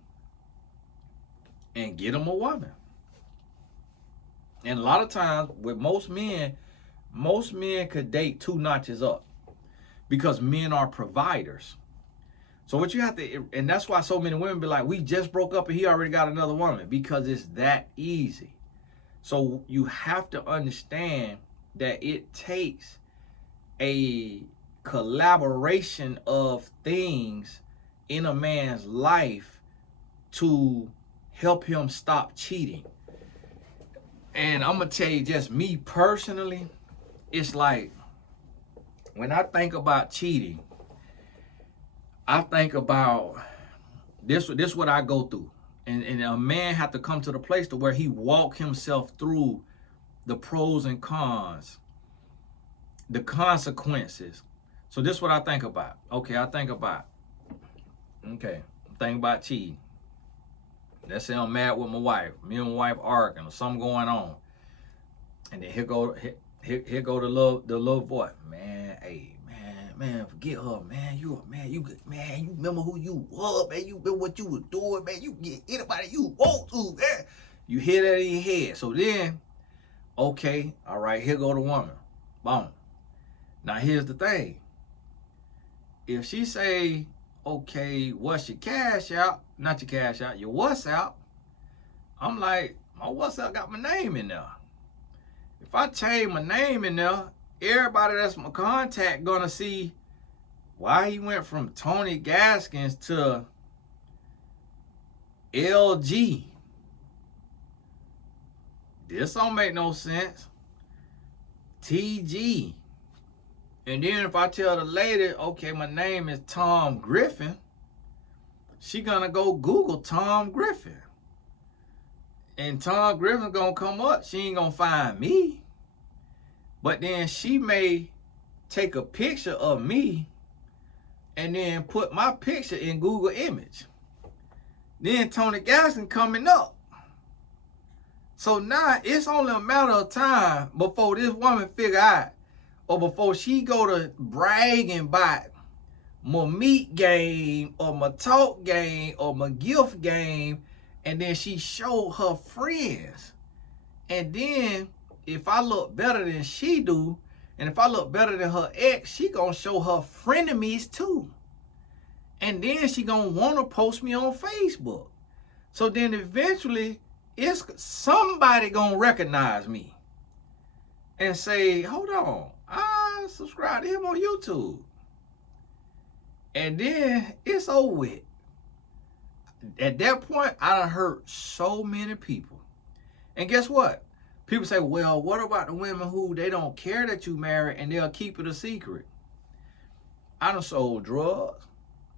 and get him a woman. And a lot of times with most men could date 2 notches up, because men are providers. So what you have to, and that's why so many women be like, we just broke up and he already got another woman, because it's that easy. So you have to understand that it takes a collaboration of things in a man's life to help him stop cheating. And I'm gonna tell you, just me personally, it's like, when I think about cheating, I think about this what I go through. And a man have to come to the place to where he walk himself through the pros and cons, the consequences. So this is what I think about. Okay, I'm thinking about cheating. Let's say I'm mad with my wife. Me and my wife arguing, or something going on. And then here go the little voice. Man, hey, man, forget her, man. You remember who you were, man. You remember what you was doing, man. You get anybody you want to, man. You hear that in your head. So then, okay, all right, here go the woman. Boom. Now here's the thing. If she say, okay, what's your cash out? Not your cash out, your what's out. I'm like, my what's out got my name in there. If I change my name in there, everybody that's my contact gonna see why he went from Tony Gaskins to LG. This don't make no sense. TG. And then if I tell the lady, okay, my name is Tom Griffin, she gonna go Google Tom Griffin. And Tom Griffin's gonna come up. She ain't gonna find me. But then she may take a picture of me and then put my picture in Google image. Then Tony Gaston coming up. So now it's only a matter of time before this woman figure out, or before she go to bragging about my meat game or my talk game or my gift game, and then she show her friends. And then if I look better than she do, and if I look better than her ex, she gonna show her frenemies too. And then she gonna wanna post me on Facebook. So then eventually, it's somebody gonna recognize me and say, hold on, I subscribe to him on YouTube. And then it's over with. At that point, I done hurt so many people. And guess what? People say, well, what about the women who they don't care that you married and they'll keep it a secret? I done sold drugs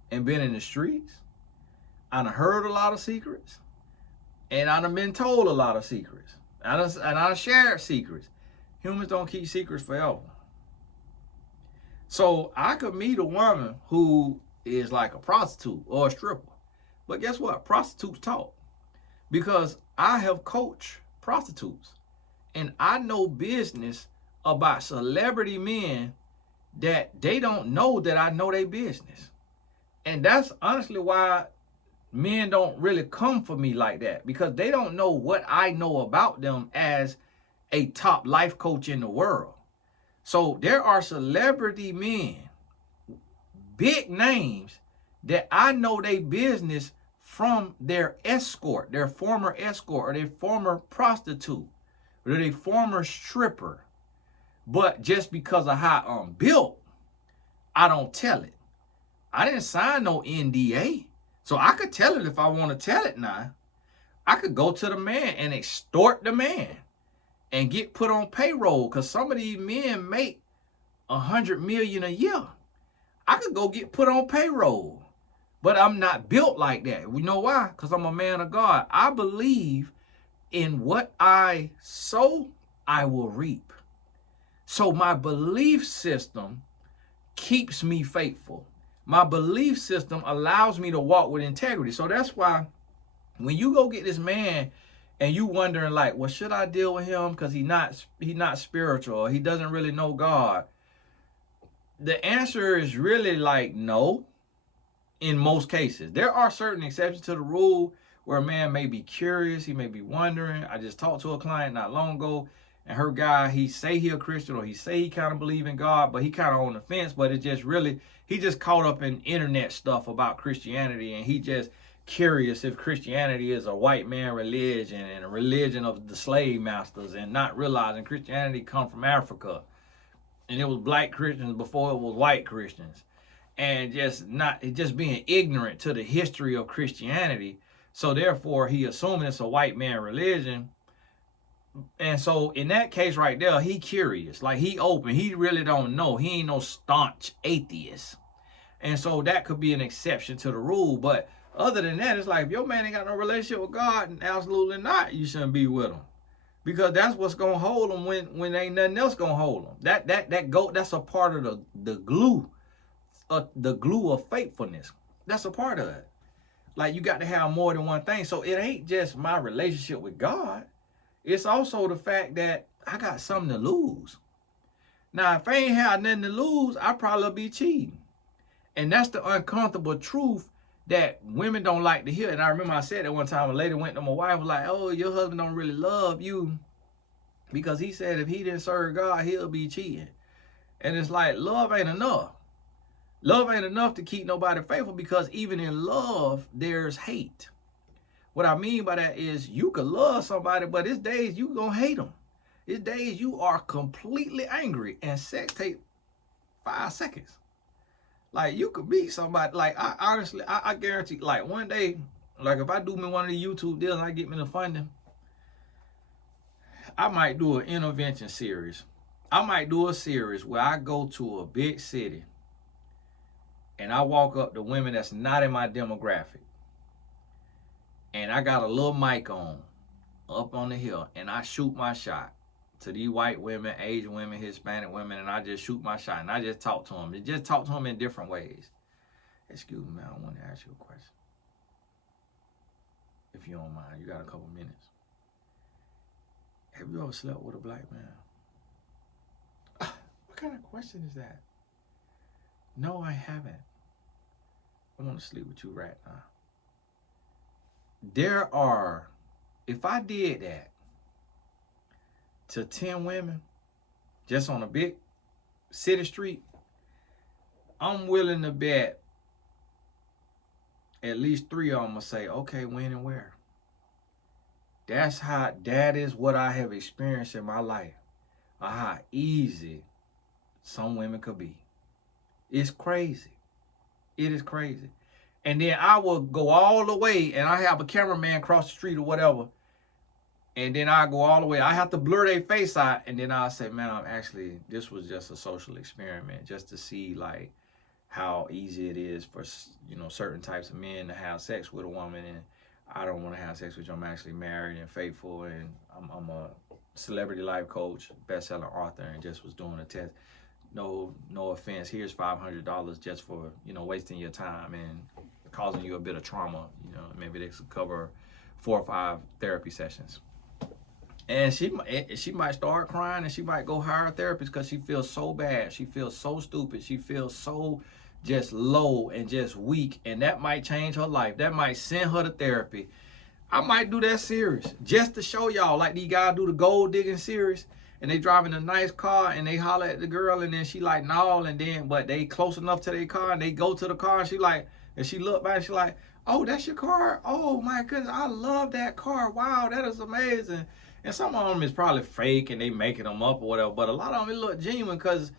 and been in the streets. I done heard a lot of secrets. And I done been told a lot of secrets. I done shared secrets. Humans don't keep secrets forever. So I could meet a woman who is like a prostitute or a stripper. But guess what? Prostitutes talk. Because I have coached prostitutes. And I know business about celebrity men that they don't know that I know their business. And that's honestly why men don't really come for me like that, because they don't know what I know about them as a top life coach in the world. So there are celebrity men, big names, that I know their business from their escort, their former escort, or their former prostitute, or their former stripper. But just because of how I'm built, I don't tell it. I didn't sign no NDA. So I could tell it if I want to tell it now. I could go to the man and extort the man and get put on payroll, because some of these men make $100 million a year. I could go get put on payroll, but I'm not built like that. You know why? Because I'm a man of God. I believe in what I sow, I will reap. So my belief system keeps me faithful. My belief system allows me to walk with integrity. So that's why when you go get this man and you wondering like, well, should I deal with him because he's not spiritual, or he doesn't really know God? The answer is really like no, in most cases. There are certain exceptions to the rule where a man may be curious, he may be wondering. I just talked to a client not long ago, and her guy, he say he a Christian, or he say he kind of believe in God, but he kind of on the fence. But it's just really, he just caught up in internet stuff about Christianity, and he just curious if Christianity is a white man religion and a religion of the slave masters, and not realizing Christianity come from Africa, and it was black Christians before it was white Christians, and just being ignorant to the history of Christianity. So therefore, he assuming it's a white man religion. And so in that case right there, he curious, like he open, he really don't know. He ain't no staunch atheist. And so that could be an exception to the rule. But other than that, it's like, if your man ain't got no relationship with God, absolutely not, you shouldn't be with him. Because that's what's gonna hold him when ain't nothing else gonna hold him. That's a part of the glue of faithfulness. That's a part of it. Like, you got to have more than one thing. So it ain't just my relationship with God. It's also the fact that I got something to lose. Now, if I ain't had nothing to lose, I'd probably be cheating. And that's the uncomfortable truth that women don't like to hear. And I remember I said that one time, a lady went to my wife, was like, oh, your husband don't really love you because he said if he didn't serve God, he'll be cheating. And it's like, love ain't enough. Love ain't enough to keep nobody faithful, because even in love, there's hate. What I mean by that is, you could love somebody, but it's days you gonna hate them. It's days you are completely angry, and sex take 5 seconds. Like, you could meet somebody, like, I guarantee, like, one day, like, if I do me one of the YouTube deals and I get me the funding, I might do an intervention series. I might do a series where I go to a big city and I walk up to women that's not in my demographic, and I got a little mic on, up on the hill and I shoot my shot to these white women, Asian women, Hispanic women, and I just shoot my shot and I just talk to them. Just talk to them in different ways. Excuse me, I want to ask you a question. If you don't mind, you got a couple minutes. Have you ever slept with a black man? What kind of question is that? No, I haven't. I want to sleep with you right now. There are, if I did that to 10 women, just on a big city street, I'm willing to bet at least 3 of them will say, okay, when and where. That is what I have experienced in my life. How easy some women could be. It's crazy. It is crazy. And then I will go all the way and I have a cameraman cross the street or whatever. And then I go all the way. I have to blur their face out. And then I'll say, man, actually, this was just a social experiment just to see like how easy it is for, you know, certain types of men to have sex with a woman. And I don't want to have sex with you. I'm actually married and faithful. And I'm a celebrity life coach, best-selling author, and just was doing a test. No offense. Here's $500 just for, you know, wasting your time and causing you a bit of trauma. You know, maybe they could cover 4 or 5 therapy sessions. And she might start crying and she might go hire a therapist because she feels so bad. She feels so stupid. She feels so just low and just weak. And that might change her life. That might send her to therapy. I might do that series just to show y'all, like these guys do the gold digging series. And they driving a nice car and they holler at the girl and then she like, no, and then, but they close enough to their car and they go to the car and she like, and she look back and she like, oh, that's your car? Oh my goodness, I love that car. Wow, that is amazing. And some of them is probably fake and they making them up or whatever, but a lot of them it look genuine because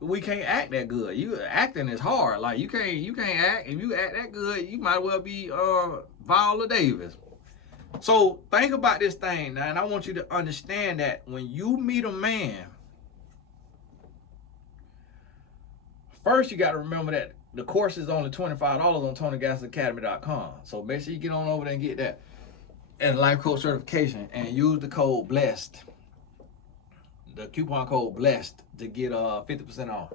we can't act that good. Acting is hard. Like you can't act. If you act that good, you might well be Viola Davis. So think about this thing now, and I want you to understand that when you meet a man, first you got to remember that the course is only $25 on TonyGassacademy.com. So make sure you get on over there and get that and life coach certification and use the code BLESSED, the coupon code BLESSED to get 50% off.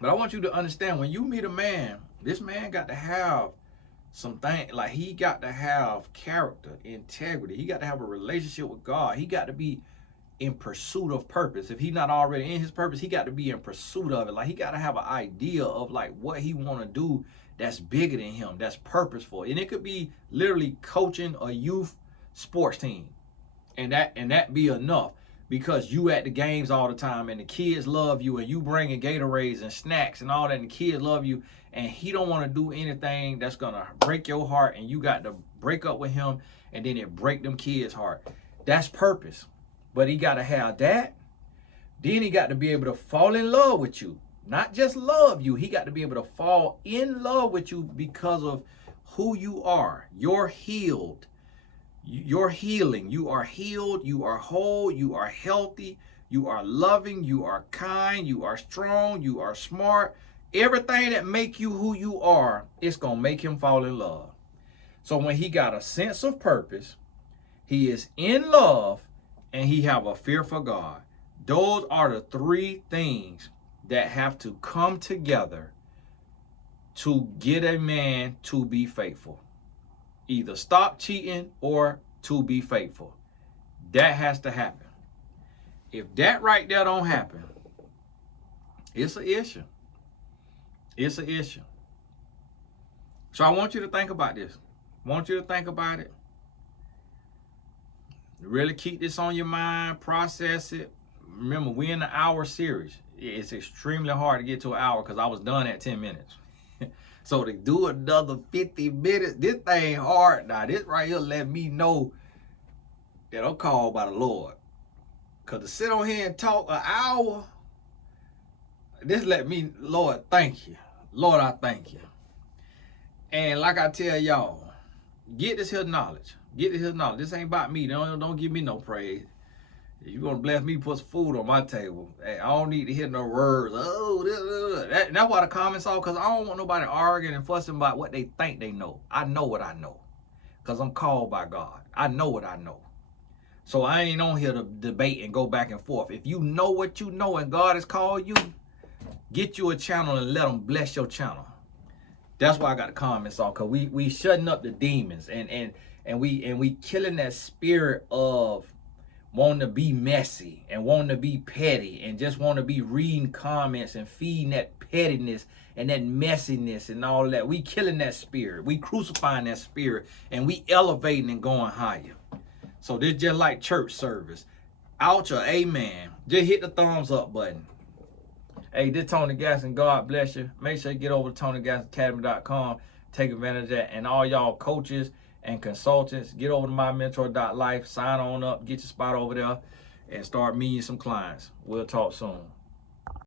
But I want you to understand when you meet a man, this man got to have something, like he got to have character, integrity. He got to have a relationship with God. He got to be in pursuit of purpose. If he's not already in his purpose, he got to be in pursuit of it. Like he got to have an idea of like what he want to do that's bigger than him, that's purposeful. And it could be literally coaching a youth sports team. And that be enough because you at the games all the time and the kids love you and you bringing Gatorades and snacks and all that and the kids love you. And he don't want to do anything that's going to break your heart and you got to break up with him and then it break them kids' heart. That's purpose. But he got to have that. Then he got to be able to fall in love with you. Not just love you. He got to be able to fall in love with you because of who you are. You're healed. You're healing. You are healed. You are whole. You are healthy. You are loving. You are kind. You are strong. You are smart. Everything that make you who you are, it's going to make him fall in love. So when he got a sense of purpose, he is in love, and he have a fear for God. Those are the 3 things that have to come together to get a man to be faithful. Either stop cheating or to be faithful. That has to happen. If that right there don't happen, it's an issue. It's an issue. So I want you to think about this. I want you to think about it. Really keep this on your mind. Process it. Remember, we're in the hour series. It's extremely hard to get to an hour because I was done at 10 minutes. So to do another 50 minutes, this thing hard. Now, this right here let me know that I'm called by the Lord. Because to sit on here and talk an hour, this let me, Lord, thank you. Lord, I thank you. And like I tell y'all, get this here knowledge. Get this here knowledge. This ain't about me. Don't give me no praise. If you're going to bless me, put some food on my table. Hey, I don't need to hear no words. Oh, that's why the comments are, because I don't want nobody arguing and fussing about what they think they know. I know what I know. because I'm called by God. I know what I know. So I ain't on here to debate and go back and forth. If you know what you know and God has called you, get you a channel and let them bless your channel. That's why I got the comments off, because we shutting up the demons and we killing that spirit of wanting to be messy and wanting to be petty and just want to be reading comments and feeding that pettiness and that messiness and all that. We killing that spirit. We crucifying that spirit, and we elevating and going higher. So this just like church service. Ouch or amen. Just hit the thumbs up button. Hey, this Tony Gasson. God bless you. Make sure you get over to TonyGassonAcademy.com. Take advantage of that. And all y'all coaches and consultants, get over to mymentor.life. Sign on up. Get your spot over there and start meeting some clients. We'll talk soon.